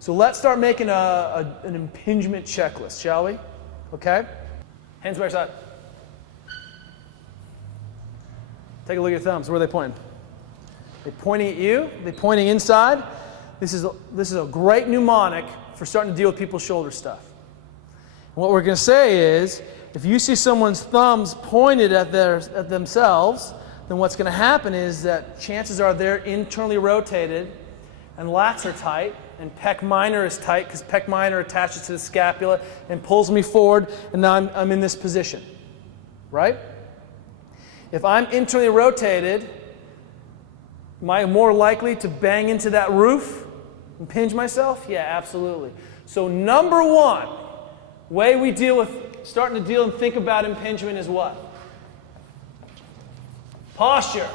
So let's start making an impingement checklist, shall we? Okay? Hands by your side. Take a look at your thumbs. Where are they pointing? They're pointing at you. They're pointing inside. This is a great mnemonic for starting to deal with people's shoulder stuff. And what we're going to say is, if you see someone's thumbs pointed at themselves, then what's going to happen is that chances are they're internally rotated and lats are tight and pec minor is tight because pec minor attaches to the scapula and pulls me forward, and now I'm in this position, right? If I'm internally rotated, am I more likely to bang into that roof and pinch myself? Yeah, absolutely. So number one way we deal with, starting to deal and think about impingement is what? Posture.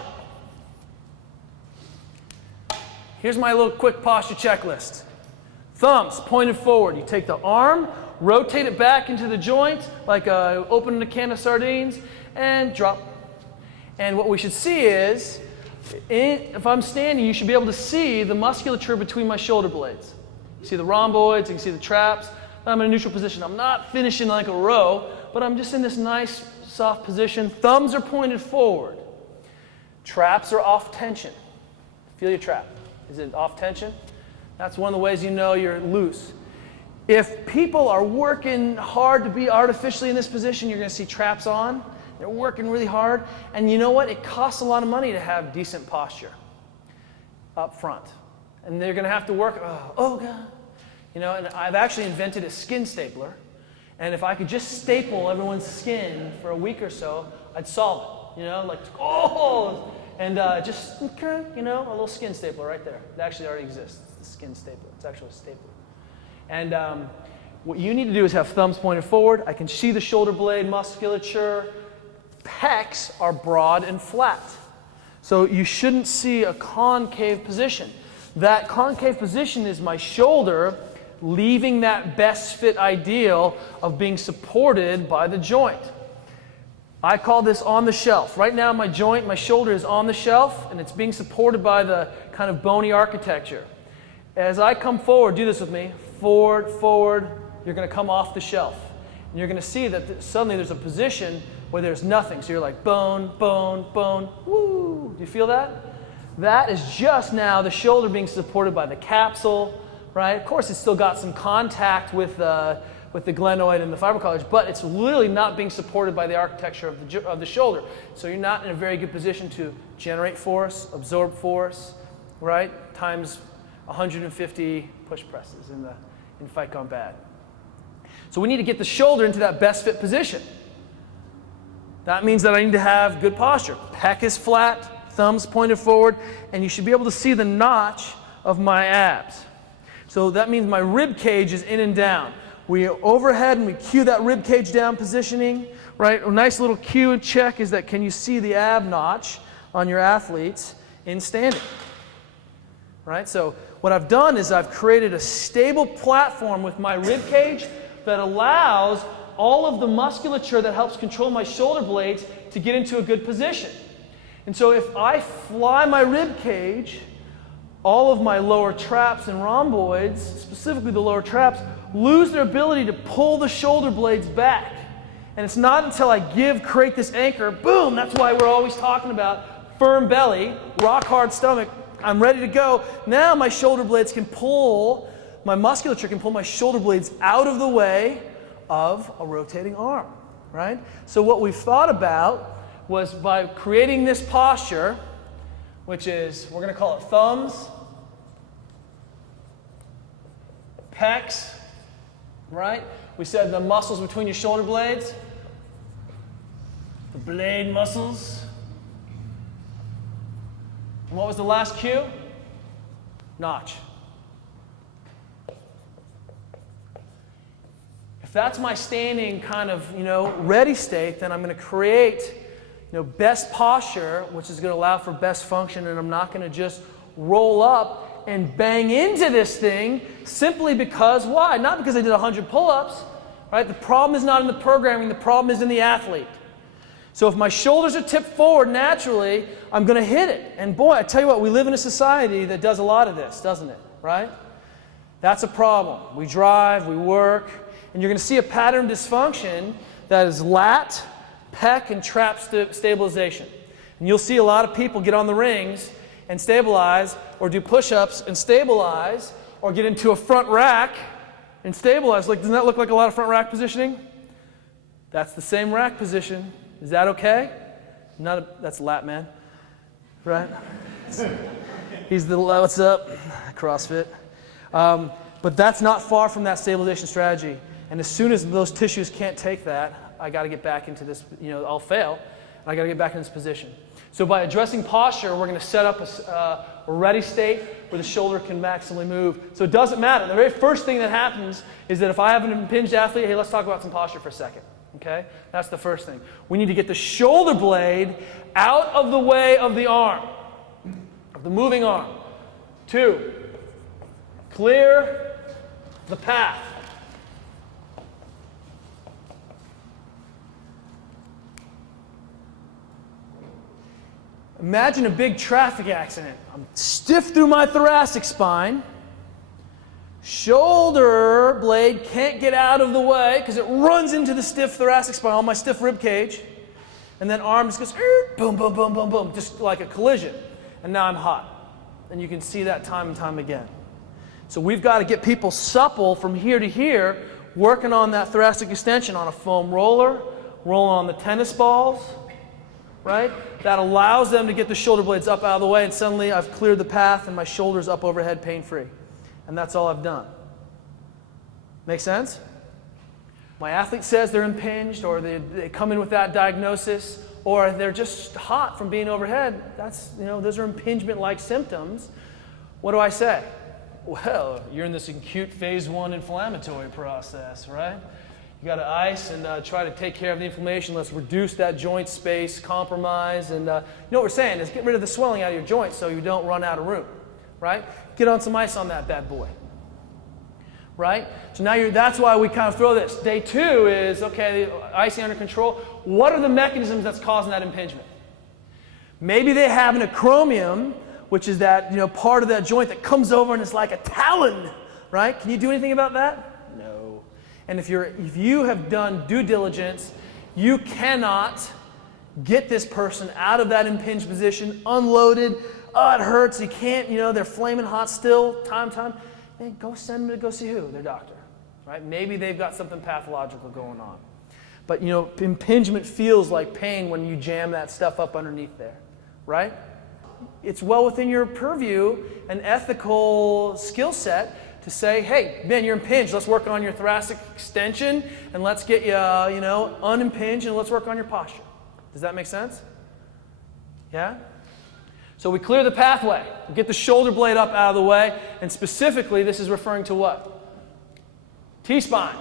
Here's my little quick posture checklist. Thumbs pointed forward. You take the arm, rotate it back into the joint, like opening a can of sardines, and drop. And what we should see is, if I'm standing, you should be able to see the musculature between my shoulder blades. You see the rhomboids, you can see the traps. I'm in a neutral position. I'm not finishing like a row, but I'm just in this nice, soft position. Thumbs are pointed forward. Traps are off tension. Feel your trap. Is it off tension? That's one of the ways you know you're loose. If people are working hard to be artificially in this position, you're going to see traps on. They're working really hard. And you know what? It costs a lot of money to have decent posture up front. And they're going to have to work, oh God. You know, and I've actually invented a skin stapler. And if I could just staple everyone's skin for a week or so, I'd solve it. You know, like, oh! And just, you know, a little skin stapler right there. It actually already exists. It's the skin stapler. It's actually a stapler. And what you need to do is have thumbs pointed forward. I can see the shoulder blade musculature. Pecs are broad and flat. So you shouldn't see a concave position. That concave position is my shoulder leaving that best fit ideal of being supported by the joint. I call this on the shelf. Right now my joint, my shoulder is on the shelf and it's being supported by the kind of bony architecture. As I come forward, do this with me, forward, forward, you're going to come off the shelf. And you're going to see that suddenly there's a position where there's nothing. So you're like bone, bone, bone, woo. Do you feel that? That is just now the shoulder being supported by the capsule, right? Of course, it's still got some contact with the glenoid and the fibrocartilage, but it's really not being supported by the architecture of the shoulder. So you're not in a very good position to generate force, absorb force, right? Times 150 push presses in Fight Gone Bad. So we need to get the shoulder into that best fit position. That means that I need to have good posture. Pec is flat, thumbs pointed forward, and you should be able to see the notch of my abs. So that means my rib cage is in and down. We overhead and we cue that rib cage down positioning, right? A nice little cue and check is that can you see the ab notch on your athletes in standing, right? So what I've done is I've created a stable platform with my rib cage that allows all of the musculature that helps control my shoulder blades to get into a good position. And so if I fly my rib cage, all of my lower traps and rhomboids, specifically the lower traps, lose their ability to pull the shoulder blades back. And it's not until I create this anchor, boom, that's why we're always talking about firm belly, rock hard stomach, I'm ready to go. Now my shoulder blades can pull, my musculature can pull my shoulder blades out of the way of a rotating arm, right? So what we've thought about was by creating this posture, which is, we're going to call it thumbs, pecs, right? We said the muscles between your shoulder blades, the blade muscles. And what was the last cue? Notch. If that's my standing kind of, ready state, then I'm going to create, best posture, which is going to allow for best function, and I'm not going to just roll up and bang into this thing simply because, why? Not because I did 100 pull-ups, right? The problem is not in the programming, the problem is in the athlete. So if my shoulders are tipped forward naturally, I'm going to hit it. And boy, I tell you what, we live in a society that does a lot of this, doesn't it, right? That's a problem. We drive, we work, and you're going to see a pattern of dysfunction that is lat, pec, and trap stabilization. And you'll see a lot of people get on the rings and stabilize, or do push-ups and stabilize, or get into a front rack and stabilize. Like, doesn't that look like a lot of front rack positioning? That's the same rack position. Is that okay? That's lat man, right? He's the what's up, CrossFit. But that's not far from that stabilization strategy. And as soon as those tissues can't take that, I got to get back into this, I'll fail, and I got to get back in this position. So by addressing posture, we're going to set up a ready state where the shoulder can maximally move. So it doesn't matter. The very first thing that happens is that if I have an impinged athlete, hey, let's talk about some posture for a second. Okay? That's the first thing. We need to get the shoulder blade out of the way of the arm, of the moving arm. 2, clear the path. Imagine a big traffic accident. I'm stiff through my thoracic spine. Shoulder blade can't get out of the way because it runs into the stiff thoracic spine, on my stiff rib cage. And then arm just goes, boom, boom, boom, boom, boom, just like a collision. And now I'm hot. And you can see that time and time again. So we've got to get people supple from here to here, working on that thoracic extension on a foam roller, rolling on the tennis balls, right? That allows them to get the shoulder blades up out of the way, and suddenly I've cleared the path and my shoulder's up overhead pain-free. And that's all I've done. Make sense? My athlete says they're impinged, or they come in with that diagnosis, or they're just hot from being overhead. That's, those are impingement-like symptoms. What do I say? Well, you're in this acute phase 1 inflammatory process, right? You got to ice and try to take care of the inflammation. Let's reduce that joint space, compromise, and what we're saying is get rid of the swelling out of your joints so you don't run out of room, right? Get on some ice on that bad boy, right? So now that's why we kind of throw this. Day 2 is, okay, icing under control. What are the mechanisms that's causing that impingement? Maybe they have an acromion, which is that part of that joint that comes over and it's like a talon, right? Can you do anything about that? No. And if you have done due diligence, you cannot get this person out of that impinged position, unloaded. Oh, it hurts. You can't, they're flaming hot still, time. Man, go send them to go see who? Their doctor, right? Maybe they've got something pathological going on. But, impingement feels like pain when you jam that stuff up underneath there, right? It's well within your purview, an ethical skill set to say, hey, man, you're impinged. Let's work on your thoracic extension, and let's get you, unimpinged, and let's work on your posture. Does that make sense? Yeah? So we clear the pathway, we get the shoulder blade up out of the way, and specifically this is referring to what? T-spine.